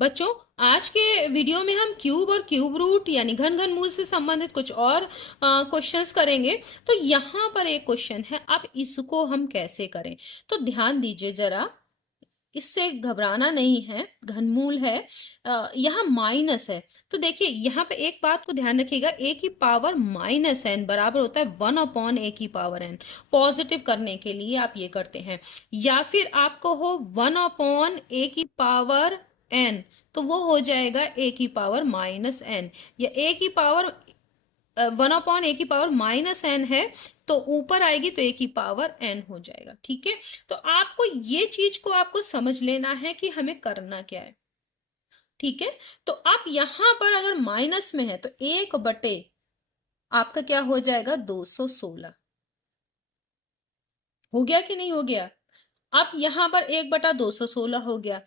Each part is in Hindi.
बच्चों, आज के वीडियो में हम क्यूब और क्यूब रूट यानी घन घन मूल से संबंधित कुछ और क्वेश्चंस करेंगे। तो यहाँ पर एक क्वेश्चन है, अब इसको हम कैसे करें? तो ध्यान दीजिए जरा, इससे घबराना नहीं है, घनमूल है। यहाँ माइनस है, तो देखिए यहाँ पे एक बात को ध्यान रखिएगा, ए की पावर माइनस एन बराबर होता है 1 अपॉन ए की पावर एन। पॉजिटिव करने के लिए आप ये करते हैं, या फिर आपको हो 1 अपॉन ए की पावर एन, तो वो हो जाएगा ए की पावर माइनस एन, या ए की पावर 1 अपॉन ए की पावर माइनस एन है तो ऊपर आएगी तो ए की पावर एन हो जाएगा। ठीक है, तो आपको ये चीज को आपको समझ लेना है कि हमें करना क्या है। ठीक है, तो आप यहां पर अगर माइनस में है तो 1 बटे आपका क्या हो जाएगा, 216। हो गया कि नहीं हो गया? अब यहां पर 1/216 हो गया।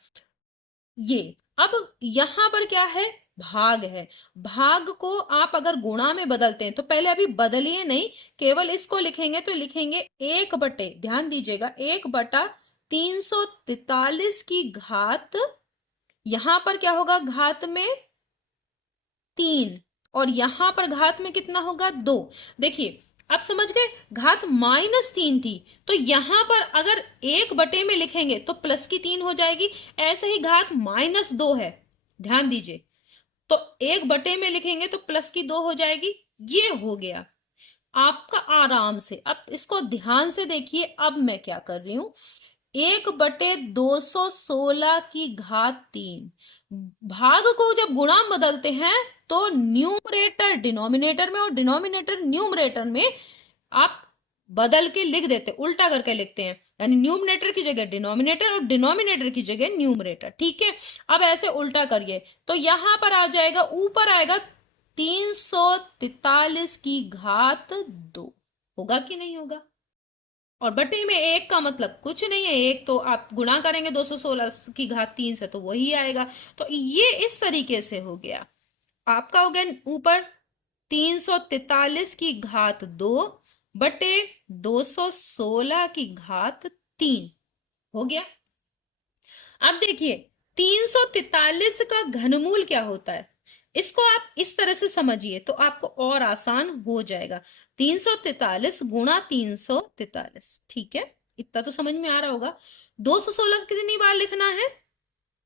ये अब यहां पर क्या है, भाग है। भाग को आप अगर गुणा में बदलते हैं तो पहले अभी बदलिए नहीं, केवल इसको लिखेंगे तो लिखेंगे 1 बटे, ध्यान दीजिएगा, 1/343 की घात, यहां पर क्या होगा, घात में 3, और यहां पर घात में कितना होगा, 2। देखिए आप समझ गए, घात -3 थी, तो यहां पर अगर 1 बटे में लिखेंगे तो प्लस की 3 हो जाएगी। ऐसे ही घात -2 है, ध्यान दीजिए, तो 1 बटे में लिखेंगे तो प्लस की 2 हो जाएगी। ये हो गया आपका आराम से। अब इसको ध्यान से देखिए, अब मैं क्या कर रही हूं, 1/216 की घात 3, भाग को जब गुणा में बदलते हैं तो न्यूमरेटर डिनोमिनेटर में और डिनोमिनेटर न्यूमरेटर में आप बदल के लिख देते, उल्टा करके लिखते हैं, यानी न्यूमरेटर की जगह डिनोमिनेटर और डिनोमिनेटर की जगह न्यूमरेटर। ठीक है, अब ऐसे उल्टा करिए तो यहां पर आ जाएगा, ऊपर आएगा 343 की घात 2। होगा कि नहीं होगा? और बटे में एक का मतलब कुछ नहीं है, एक तो आप गुणा करेंगे 216 की घात 3 से तो वही आएगा। तो ये इस तरीके से हो गया आपका, हो गया ऊपर 343 की घात 2 बटे 216 की घात 3 हो गया। अब देखिए 343 का घनमूल क्या होता है, इसको आप इस तरह से समझिए तो आपको और आसान हो जाएगा। 343 गुणा 343, ठीक है, इतना तो समझ में आ रहा होगा। 216 कितनी बार लिखना है,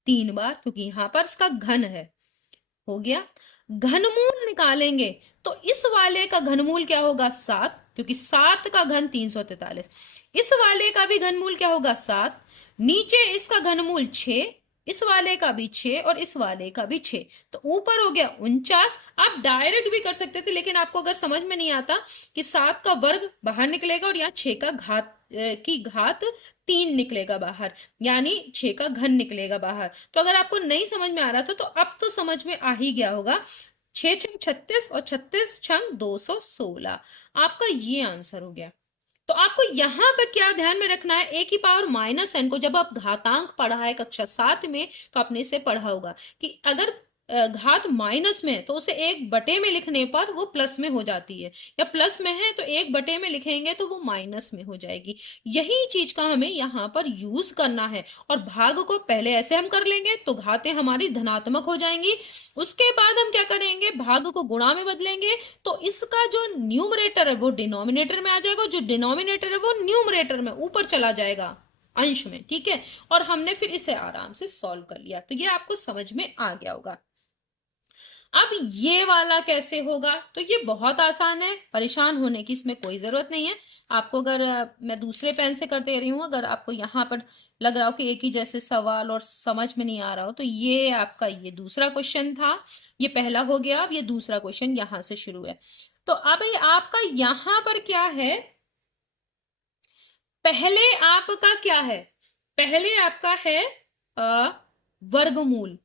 3 बार, क्योंकि यहां पर इसका घन है। हो गया, घनमूल निकालेंगे तो इस वाले का घनमूल क्या होगा, 7, क्योंकि 7 का घन 343। इस वाले का भी घनमूल क्या होगा, 7। नीचे इसका घनमूल 6, इस वाले का भी 6 और इस वाले का भी 6, तो ऊपर हो गया 49। आप डायरेक्ट भी कर सकते थे, लेकिन आपको अगर समझ में नहीं आता कि 7 का वर्ग बाहर निकलेगा और यहाँ 6 का घात की घात 3 निकलेगा बाहर, यानी 6 का घन निकलेगा बाहर, तो अगर आपको नहीं समझ में आ रहा था तो अब तो समझ में आ ही गया होगा। 6 छंग 36 और 36 छंग 216, आपका ये आंसर हो गया। तो आपको यहां पर क्या ध्यान में रखना है, ए की पावर माइनस एन को जब आप घातांक पढ़ा है कक्षा 7 में तो आपने इसे पढ़ा होगा कि अगर घात माइनस में है तो उसे 1 बटे में लिखने पर वो प्लस में हो जाती है, या प्लस में है तो 1 बटे में लिखेंगे तो वो माइनस में हो जाएगी। यही चीज का हमें यहाँ पर यूज करना है, और भाग को पहले ऐसे हम कर लेंगे तो घातें हमारी धनात्मक हो जाएंगी। उसके बाद हम क्या करेंगे, भाग को गुणा में बदलेंगे तो इसका जो न्यूमरेटर है वो डिनोमिनेटर में आ जाएगा, जो डिनोमिनेटर है वो न्यूमरेटर में ऊपर चला जाएगा अंश में। ठीक है, और हमने फिर इसे आराम से सॉल्व कर लिया, तो ये आपको समझ में आ गया होगा। अब ये वाला कैसे होगा, तो ये बहुत आसान है, परेशान होने की इसमें कोई जरूरत नहीं है। आपको अगर मैं दूसरे पेन से कर दे रही हूं, अगर आपको यहाँ पर लग रहा हो कि एक ही जैसे सवाल और समझ में नहीं आ रहा हो, तो ये आपका ये दूसरा क्वेश्चन था, ये पहला हो गया। अब ये दूसरा क्वेश्चन यहां से शुरू है। तो अब ये आपका यहां पर क्या है, पहले आपका क्या है, पहले आपका है वर्गमूल,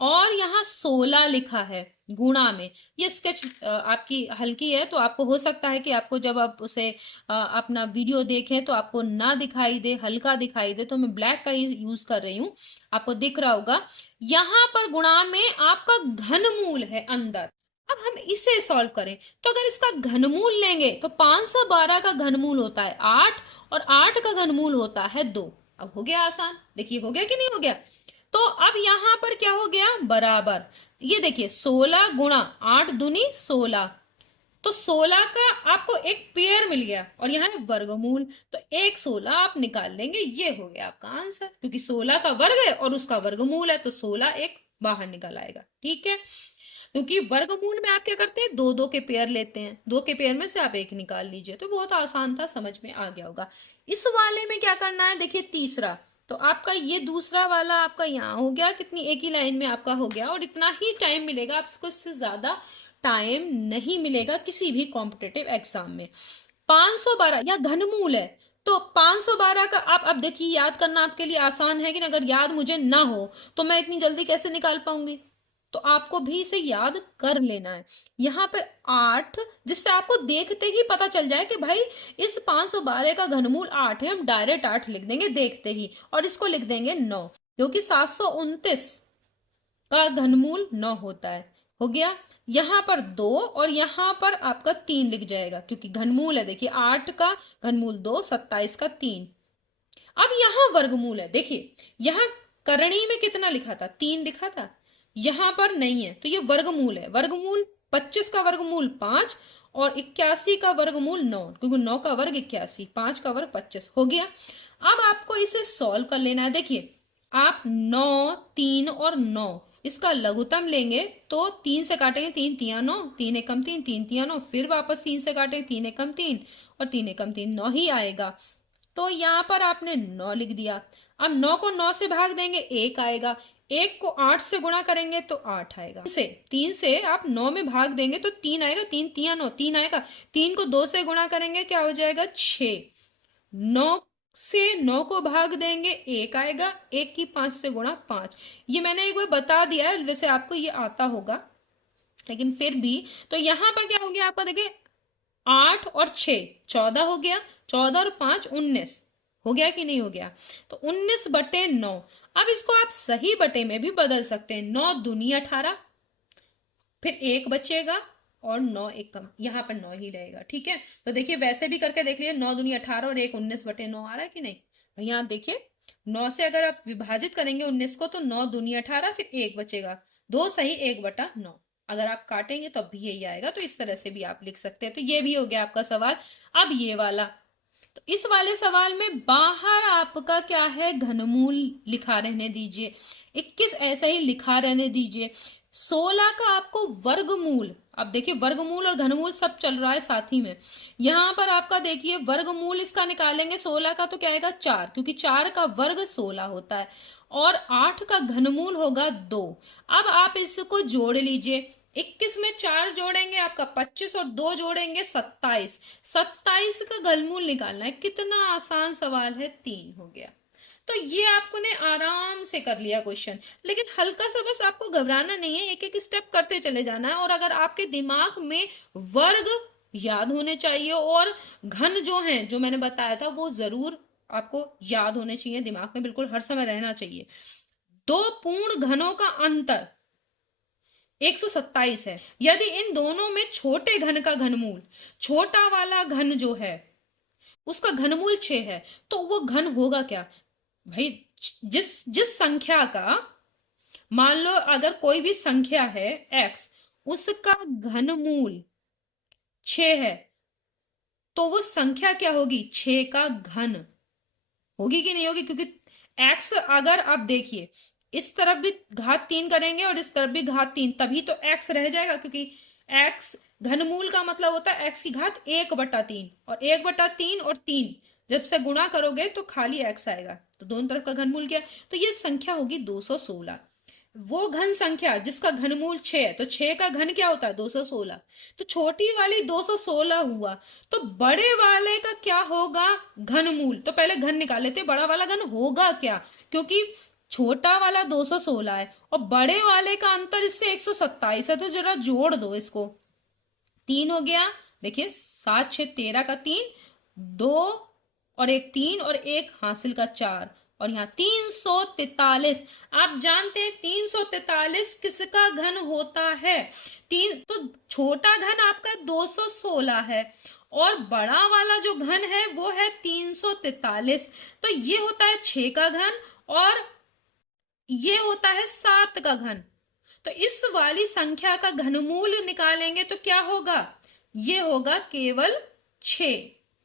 और यहाँ 16 लिखा है गुणा में। ये स्केच आपकी हल्की है, तो आपको हो सकता है कि आपको जब आप उसे अपना वीडियो देखें तो आपको ना दिखाई दे, हल्का दिखाई दे, तो मैं ब्लैक का ही यूज कर रही हूं, आपको दिख रहा होगा। यहाँ पर गुणा में आपका घनमूल है अंदर। अब हम इसे सॉल्व करें तो अगर इसका घनमूल लेंगे तो 512 का घनमूल होता है 8, और 8 का घनमूल होता है 2। अब हो गया आसान, देखिए हो गया कि नहीं हो गया। तो अब यहां पर क्या हो गया, बराबर। ये देखिए 16 गुणा 8 दूनी 16, तो 16 का आपको एक पेयर मिल गया और यहाँ है वर्गमूल, तो एक 16 आप निकाल लेंगे, ये हो गया आपका आंसर, क्योंकि 16 का वर्ग है और उसका वर्गमूल है, तो 16 एक बाहर निकल आएगा। ठीक है, क्योंकि वर्गमूल में आप क्या करते हैं, दो दो के पेयर लेते हैं, दो के पेयर में से आप एक निकाल लीजिए। तो बहुत आसान था, समझ में आ गया होगा। इस वाले में क्या करना है, देखिए तीसरा, तो आपका ये दूसरा वाला आपका यहाँ हो गया, कितनी एक ही लाइन में आपका हो गया, और इतना ही टाइम मिलेगा आपको, इससे ज्यादा टाइम नहीं मिलेगा किसी भी कॉम्पिटेटिव एग्जाम में। 512 या घनमूल है, तो 512 का आप अब देखिए, याद करना आपके लिए आसान है कि अगर याद मुझे ना हो तो मैं इतनी जल्दी कैसे निकाल पाऊंगी, तो आपको भी इसे याद कर लेना है। यहाँ पर 8, जिससे आपको देखते ही पता चल जाए कि भाई इस 512 का घनमूल 8 है, हम डायरेक्ट 8 लिख देंगे देखते ही, और इसको लिख देंगे 9, क्योंकि 729 का घनमूल 9 होता है। हो गया, यहां पर 2 और यहां पर आपका 3 लिख जाएगा, क्योंकि घनमूल है, देखिए 8 का घनमूल 2, 27 का 3। अब यहां वर्गमूल है, देखिए यहां करणी में कितना लिखा था, 3 लिखा था, यहां पर नहीं है, तो ये वर्गमूल है। वर्गमूल 25 का वर्गमूल 5 और 81 का वर्गमूल 9, क्योंकि 9 का वर्ग 81, 5 का वर्ग 25 हो गया। अब आपको इसे सॉल्व कर लेना है। देखिए आप 9, 3 और 9 इसका लघुत्तम लेंगे, तो 3 से काटेंगे, 3 तिया 9, 3 एकम 3, 3 तिया 9, फिर वापस 3 से काटेंगे, 3 एकम 3 और 3 एकम 3, 9 ही आएगा। तो यहां पर आपने 9 लिख दिया। अब 9 को 9 से भाग देंगे, 1 आएगा। 1 को 8 से गुणा करेंगे तो 8 आएगा। 3 से आप 9 में भाग देंगे तो 3 आएगा, 3 तिया 9, 3 आएगा। 3 को 2 से गुणा करेंगे, क्या हो जाएगा, 6। 9 से 9 को भाग देंगे, 1 आएगा। 1 की 5 से गुणा 5। ये मैंने एक बार बता दिया है, वैसे आपको ये आता होगा, लेकिन फिर भी। तो यहां पर क्या हो गया आपका, देखिए 8 और 6 14 हो गया, 14 और 5 19 हो गया कि नहीं हो गया, तो 19/9। अब इसको आप सही बटे में भी बदल सकते हैं, 9 दूनी 18, फिर 1 बचेगा और 9 एक कम, यहां पर 9 ही रहेगा। ठीक है, तो देखिए वैसे भी करके देख लीजिए, 9 दूनी 18 और 1 19/9 आ रहा है कि नहीं। यहाँ देखिए 9 से अगर आप विभाजित करेंगे 19 को, तो 9 दूनी 18, फिर 1 बचेगा, 2 सही 1/9। अगर आप काटेंगे तब भी यही आएगा, तो इस तरह से भी आप लिख सकते हैं। तो ये भी हो गया आपका सवाल। अब ये वाला, तो इस वाले सवाल में बाहर आपका क्या है, घनमूल लिखा रहने दीजिए, 21 ऐसा ही लिखा रहने दीजिए। 16 का आपको वर्गमूल, अब देखिए वर्गमूल और घनमूल सब चल रहा है साथ ही में। यहां पर आपका देखिए वर्गमूल इसका निकालेंगे 16 का, तो क्या आएगा 4, क्योंकि 4 का वर्ग 16 होता है, और 8 का घनमूल होगा 2। अब आप इसको जोड़ लीजिए, 21 में 4 जोड़ेंगे आपका 25 और 2 जोड़ेंगे 27। 27 का घनमूल निकालना है, कितना आसान सवाल है, 3 हो गया। तो ये आपने आराम से कर लिया क्वेश्चन, लेकिन हल्का सा बस आपको घबराना नहीं है, एक एक स्टेप करते चले जाना है। और अगर आपके दिमाग में वर्ग याद होने चाहिए और घन जो है, जो मैंने बताया था, वो जरूर आपको याद होने चाहिए, दिमाग में बिल्कुल हर समय रहना चाहिए। दो पूर्ण घनों का अंतर 127 है। यदि इन दोनों में छोटे घन का घनमूल, छोटा वाला घन जो है उसका घनमूल 6 है, तो वो घन होगा क्या भाई, जिस जिस संख्या का, मान लो अगर कोई भी संख्या है x, उसका घनमूल 6 है, तो वो संख्या क्या होगी, 6 का घन होगी कि नहीं होगी, क्योंकि x अगर आप देखिए इस तरफ भी घात 3 करेंगे और इस तरफ भी घात 3, तभी तो x रह जाएगा, क्योंकि x घनमूल का मतलब होता है x की घात 1/3, और 1/3 और 3 जब से गुणा करोगे तो खाली x आएगा, तो दोनों तरफ का घनमूल क्या, तो ये संख्या होगी 216। वो घन संख्या जिसका घनमूल 6 है, तो 6 का घन क्या होता है, 216, तो छोटी वाली 216 हुआ, तो बड़े वाले का क्या होगा, घनमूल। तो पहले घन निकाले थे, बड़ा वाला घन होगा क्या, क्योंकि छोटा वाला 216 है और बड़े वाले का अंतर इससे 127 है, तो जरा जोड़ दो इसको, 3 हो गया। देखिए 7 6 13 का 3, 2 और 1 3 और 1 हासिल का 4, और यहाँ 343। आप जानते हैं 343 किसका घन होता है, तो छोटा घन आपका 216 है और बड़ा वाला जो घन है वो है 343, तो ये होता है 6 का घन और ये होता है 7 का घन। तो इस वाली संख्या का घनमूल निकालेंगे तो क्या होगा, ये होगा केवल 6।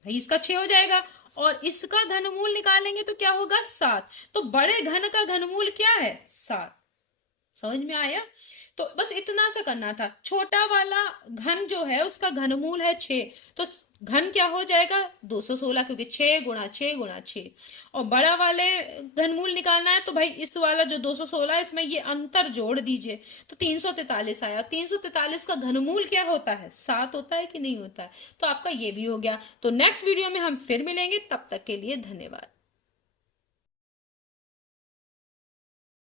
भाई इसका 6 हो जाएगा। और इसका घनमूल निकालेंगे तो क्या होगा 7। तो बड़े घन का घनमूल क्या है 7। समझ में आया। तो बस इतना सा करना था। छोटा वाला घन जो है उसका घनमूल है 6, तो घन क्या हो जाएगा 216, क्योंकि 6 गुणा 6 गुणा 6। और बड़ा वाले घनमूल निकालना है तो भाई इस वाला जो 216 इसमें ये अंतर जोड़ दीजिए, तो 343 आया। 343 का घनमूल क्या होता है 7 होता है कि नहीं होता है। तो आपका ये भी हो गया। तो नेक्स्ट वीडियो में हम फिर मिलेंगे, तब तक के लिए धन्यवाद।